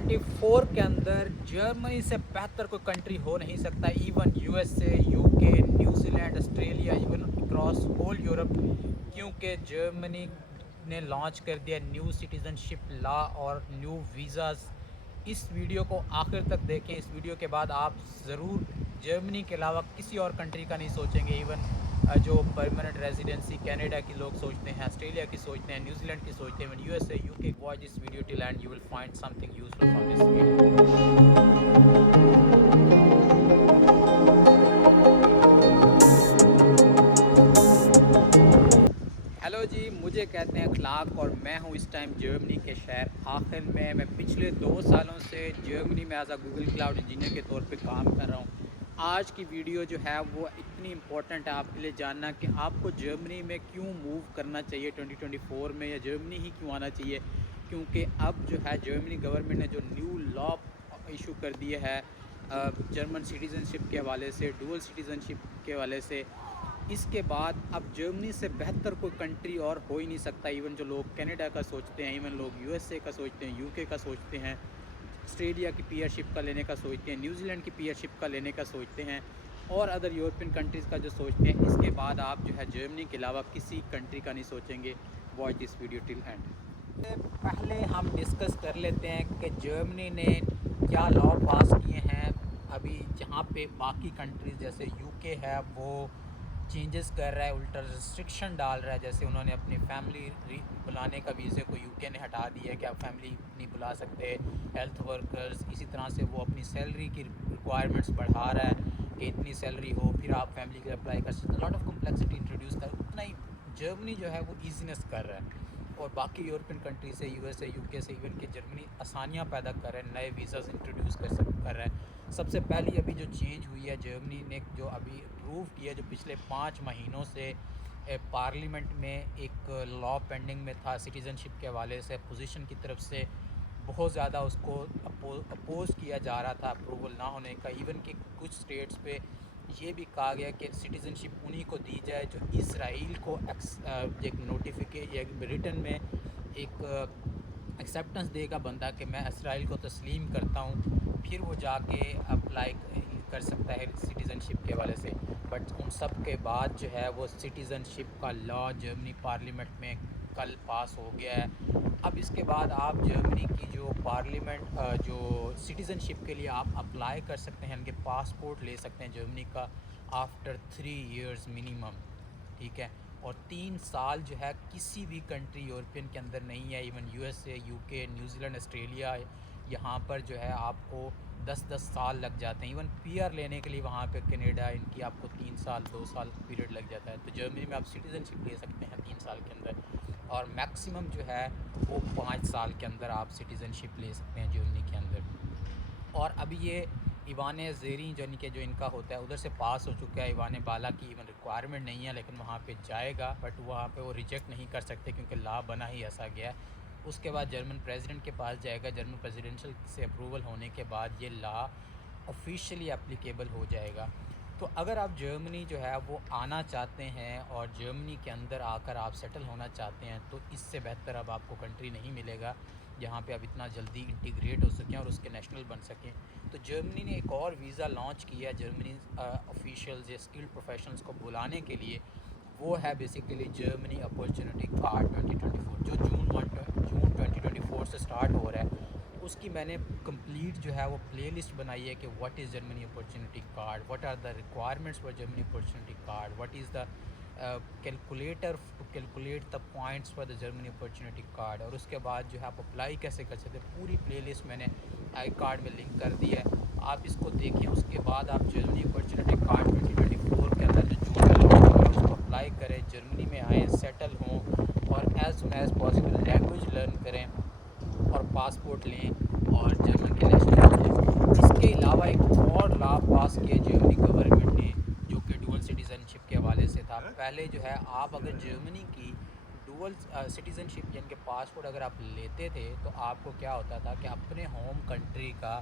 2024 के अंदर जर्मनी से बेहतर कोई कंट्री हो नहीं सकता। Even USA, UK, New Zealand, Australia, even across whole Europe, क्योंकि जर्मनी ने लॉन्च कर दिया न्यू सिटीज़नशिप लॉ और न्यू वीज़ाज़। इस वीडियो को आखिर तक देखें। इस वीडियो के बाद आप ज़रूर जर्मनी के अलावा किसी और कंट्री का नहीं सोचेंगे। इवन जो परमानेंट रेजिडेंसी कनाडा की लोग सोचते हैं, ऑस्ट्रेलिया की सोचते हैं, न्यूजीलैंड की सोचते हैं, USA, UK. Watch this video till end you will find something useful from this video. Hello जी, मुझे कहते हैं अखलाक और मैं हूँ इस टाइम जर्मनी के शहर आखिर में। मैं पिछले 2 सालों से जर्मनी में as a Google cloud engineer के तौर पे काम कर रहा हूँ। आज की वीडियो जो है वो इतनी इम्पोर्टेंट है आपके लिए जानना कि आपको जर्मनी में क्यों मूव करना चाहिए 2024 में, या जर्मनी ही क्यों आना चाहिए। क्योंकि अब जो है जर्मनी गवर्नमेंट ने जो न्यू लॉ इशू कर दिया है जर्मन सिटीज़नशिप के हवाले से, डुअल सिटीज़नशिप के हवाले से, इसके बाद अब जर्मनी से बेहतर कोई कंट्री और हो ही नहीं सकता। इवन जो लोग कनाडा का सोचते हैं, इवन लोग यूएसए का सोचते हैं, यूके का सोचते हैं, ऑस्ट्रेलिया की पीयरशिप का लेने का सोचते हैं, न्यूजीलैंड की पीयरशिप का लेने का सोचते हैं, और अदर यूरोपियन कंट्रीज़ का जो सोचते हैं, इसके बाद आप जो है जर्मनी के अलावा किसी कंट्री का नहीं सोचेंगे। Watch this video till and. पहले हम डिस्कस कर लेते हैं कि जर्मनी ने क्या लॉ पास किए हैं अभी, जहाँ पे बाकी कंट्रीज़ जैसे यूके है वो चेंजेस कर रहा है, उल्टा रिस्ट्रिक्शन डाल रहा है। जैसे उन्होंने अपनी फैमिली बुलाने का वीज़े को यूके ने हटा दिया है कि आप फैमिली नहीं बुला सकते, हेल्थ वर्कर्स। इसी तरह से वो अपनी सैलरी की रिक्वायरमेंट्स बढ़ा रहा है कि इतनी सैलरी हो फिर आप फैमिली के लिए अप्लाई कर सकते। लॉट ऑफ कम्प्लेक्सिटी इंट्रोड्यूस कर, उतना ही जर्मनी जो है वो ईजीनेस कर रहा है। और बाकी यूरोपियन कंट्री से, यूएसए, यूके से, इवन के जर्मनी आसानियाँ पैदा कर रहे हैं, नए वीज़ाज़ इंट्रोड्यूस कर रहा है। सबसे पहली अभी जो चेंज हुई है, जर्मनी ने जो अभी अप्रूव किया, जो पिछले 5 महीनों से पार्लियामेंट में एक लॉ पेंडिंग में था सिटीज़नशिप के हवाले से, अपोजिशन की तरफ से बहुत ज़्यादा उसको अपोज़ किया जा रहा था अप्रूवल ना होने का। इवन कि कुछ स्टेट्स पे ये भी कहा गया कि सिटीज़नशिप उन्हीं को दी जाए जो इसराइल को एक नोटिफिकेशन रिटन में एक एक्सेप्टेंस देगा बंदा कि मैं इसराइल को तस्लीम करता हूँ, फिर वो जाके अप्लाई कर सकता है सिटीज़नशिप के हवाले से। बट उन सब के बाद जो है वो सिटीज़नशिप का लॉ जर्मनी पार्लियामेंट में कल पास हो गया है। अब इसके बाद आप जर्मनी की जो पार्लियामेंट जो सिटीज़नशिप के लिए आप अप्लाई कर सकते हैं, उनके पासपोर्ट ले सकते हैं जर्मनी का आफ्टर 3 इयर्स मिनिमम, ठीक है। और 3 साल जो है किसी भी कंट्री यूरोपियन के अंदर नहीं है। Even USA, UK, New Zealand, Australia, यहाँ पर जो है आपको 10-10 साल लग जाते हैं। इवन पीआर लेने के लिए वहाँ पे कनाडा, इनकी आपको 3 साल 2 साल पीरियड लग जाता है। तो जर्मनी में आप सिटीज़नशिप ले सकते हैं 3 साल के अंदर, और मैक्सिमम जो है वो 5 साल के अंदर आप सिटीज़नशिप ले सकते हैं जर्मनी के अंदर। और अभी ये ईवान ज़ेरी यानी कि जो इनका होता है उधर से पास हो चुका है। ईवान बाला की इवन रिक्वायरमेंट नहीं है, लेकिन वहाँ पे जाएगा, बट वहाँ पे वो रिजेक्ट नहीं कर सकते क्योंकि लॉ बना ही ऐसा गया है। उसके बाद जर्मन प्रेसिडेंट के पास जाएगा, जर्मन प्रेसिडेंशियल से अप्रूवल होने के बाद ये लॉ ऑफिशियली एप्लीकेबल हो जाएगा। तो अगर आप जर्मनी जो है वो आना चाहते हैं और जर्मनी के अंदर आकर आप सेटल होना चाहते हैं, तो इससे बेहतर अब आपको कंट्री नहीं मिलेगा जहाँ पे आप इतना जल्दी इंटीग्रेट हो सकें और उसके नेशनल बन सकें। तो जर्मनी ने एक और वीज़ा लॉन्च किया जर्मनी ऑफिशियल्स या स्किल्ड प्रोफेशनल्स को बुलाने के लिए। वो है बेसिकली जर्मनी अपॉर्चुनिटी कार्ड 2024, जो जून 2024 से स्टार्ट हो रहा है। उसकी मैंने कंप्लीट जो है वो प्लेलिस्ट बनाई है कि what is Germany opportunity card, what are the requirements for Germany opportunity card, what is the calculator to calculate the points for the Germany opportunity card, और उसके बाद जो है आप अप्लाई कैसे कर सकते हैं। पूरी प्लेलिस्ट मैंने आई कार्ड में लिंक कर दी है, आप इसको देखें। उसके बाद आप जर्मनी अपॉर्चुनिटी कार्ड 2024 के अंदर जो जून में लॉन्च होगा उसको अप्लाई करें, जर्मनी में आएँ, सेटल हों, और as soon as possible language learn करें और पासपोर्ट लें और जर्मन के नेशनल हो जाए। इसके अलावा एक और लॉ पास किया जर्मनी गवर्नमेंट ने जो कि डुअल सिटीज़नशिप के हवाले से था। पहले जो है आप अगर जर्मनी की डुअल सिटीज़नशिप यानी कि पासपोर्ट अगर आप लेते थे तो आपको क्या होता था कि अपने होम कंट्री का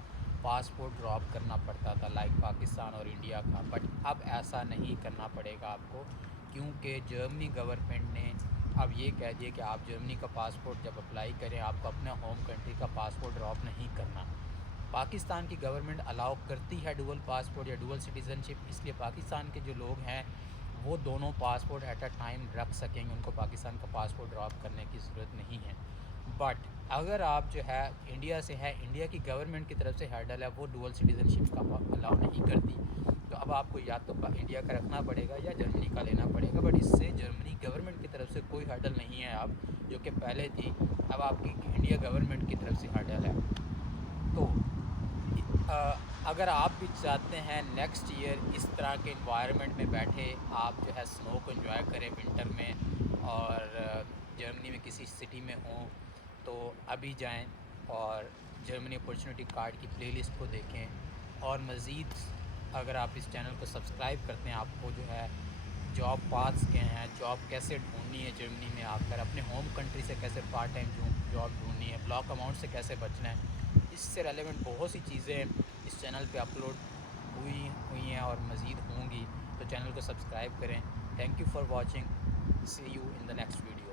पासपोर्ट ड्रॉप करना पड़ता था, लाइक पाकिस्तान और इंडिया का। बट अब ऐसा नहीं करना पड़ेगा आपको, क्योंकि जर्मनी गवर्नमेंट ने अब ये कह दिए कि आप जर्मनी का पासपोर्ट जब अप्लाई करें आपको अपने होम कंट्री का पासपोर्ट ड्रॉप नहीं करना। पाकिस्तान की गवर्नमेंट अलाउ करती है डुअल पासपोर्ट या डुअल सिटीज़नशिप, इसलिए पाकिस्तान के जो लोग हैं वो दोनों पासपोर्ट एट अ टाइम रख सकेंगे, उनको पाकिस्तान का पासपोर्ट ड्रॉप करने की ज़रूरत नहीं है। बट अगर आप जो है इंडिया से है, इंडिया की गवर्नमेंट की तरफ से हर्डल है, वो डुअल सिटीज़नशिप का अलाउ नहीं करती, तो अब आपको या तो इंडिया का रखना पड़ेगा या जर्मनी का लेना पड़ेगा। बट इससे जर्मनी गवर्नमेंट की तरफ से कोई हर्डल नहीं है अब, जो कि पहले थी, अब आपकी इंडिया गवर्नमेंट की तरफ से हर्डल है। तो अगर आप भी चाहते हैं नेक्स्ट ईयर इस तरह के इन्वायरमेंट में बैठे आप जो है स्नो को एंजॉय करें विंटर में, और जर्मनी में किसी सिटी में हों, तो अभी जाएं और जर्मनी अपॉर्चुनिटी कार्ड की प्लेलिस्ट को देखें। और मज़ीद अगर आप इस चैनल को सब्सक्राइब करते हैं, आपको जो है जॉब पाथ्स क्या हैं, जॉब कैसे ढूंढनी है जर्मनी में आकर, अपने होम कंट्री से कैसे पार्ट टाइम जॉब ढूंढनी है, ब्लॉक अमाउंट से कैसे बचना है, इससे रेलेवेंट बहुत सी चीज़ें इस चैनल पे अपलोड हुई हैं और मज़ीद होंगी, तो चैनल को सब्सक्राइब करें। Thank you for watching, see you in the next video.